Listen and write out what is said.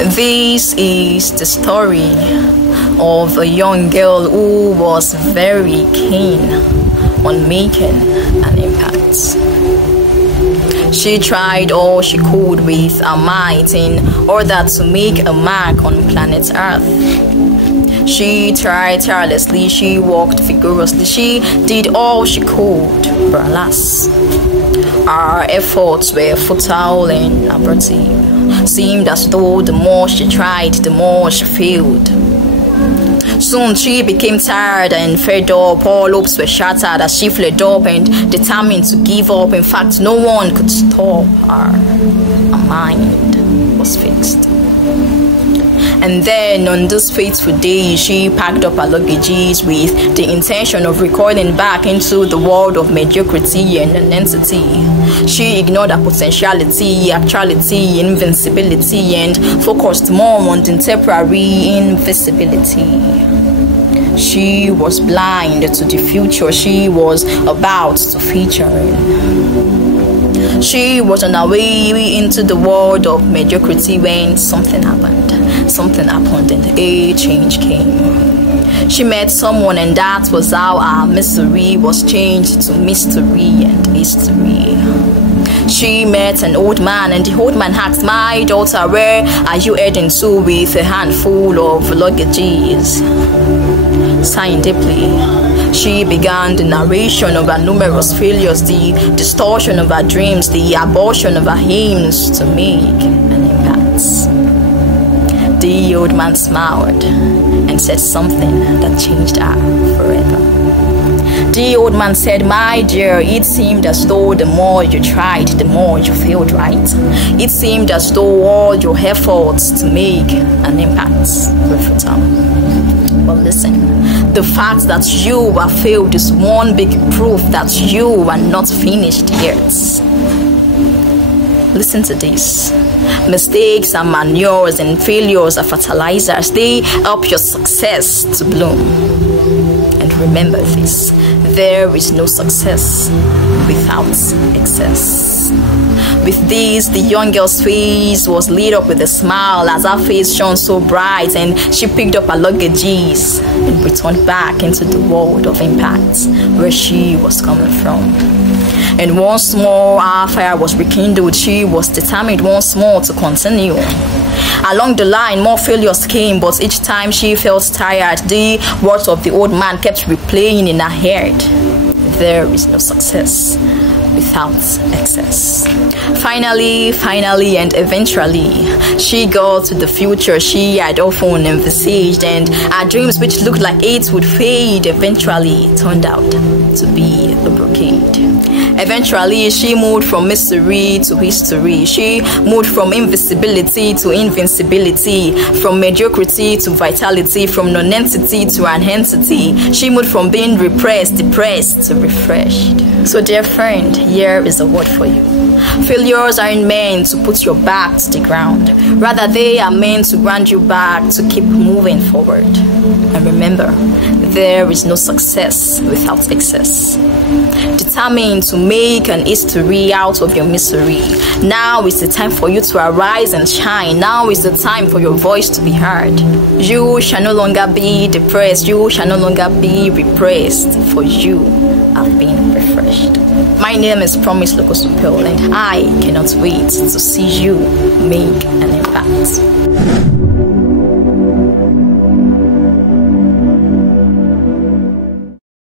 This is the story of a young girl who was very keen on making an impact. She tried all she could with her might in order to make a mark on planet Earth. She tried tirelessly, she worked vigorously, she did all she could, but alas, her efforts were futile and abortive. Seemed as though the more she tried, the more she failed. Soon she became tired and fed up. All hopes were shattered as she fled up and determined to give up. In fact, no one could stop her. Her mind was fixed. And then on this fateful day, she packed up her luggages with the intention of recoiling back into the world of mediocrity and nonentity. She ignored her potentiality, actuality, invincibility, and focused more on the temporary invisibility. She was blind to the future she was about to feature in. She was on her way into the world of mediocrity when something happened. Something happened and a change came. She met someone, and that was how her misery was changed to mystery and history. She met an old man, and the old man asked, "My daughter, where are you heading to with a handful of luggages?" Sighing deeply, she began the narration of her numerous failures, the distortion of her dreams, the abortion of her aims to make an impact. The old man smiled and said something that changed her forever. The old man said, "My dear, it seemed as though the more you tried, the more you failed, right? It seemed as though all your efforts to make an impact were futile. But listen, the fact that you have failed is one big proof that you are not finished yet. Listen to this. Mistakes are manures and failures are fertilizers. They help your success to bloom. And remember this, there is no success without excess." With this, the young girl's face was lit up with a smile as her face shone so bright, and she picked up her luggages and returned back into the world of impact where she was coming from. And once more, our fire was rekindled. She was determined once more to continue. Along the line, more failures came, but each time she felt tired, the words of the old man kept replaying in her head. There is no success without excess. Finally, and eventually, she got to the future she had often envisaged, and her dreams, which looked like it would fade, eventually turned out to be a brocade. Eventually, she moved from misery to history. She moved from invisibility to invincibility, from mediocrity to vitality, from non-entity to an entity. She moved from being repressed, depressed, to refreshed. So, dear friend, here is a word for you. Failures aren't meant to put your back to the ground. Rather, they are meant to ground you back to keep moving forward. And remember, there is no success without excess. Determined to make an history out of your misery. Now is the time for you to arise and shine. Now is the time for your voice to be heard. You shall no longer be depressed. You shall no longer be repressed, for you have been refreshed. My name is Pearl Lokosu, and I cannot wait to see you make an impact.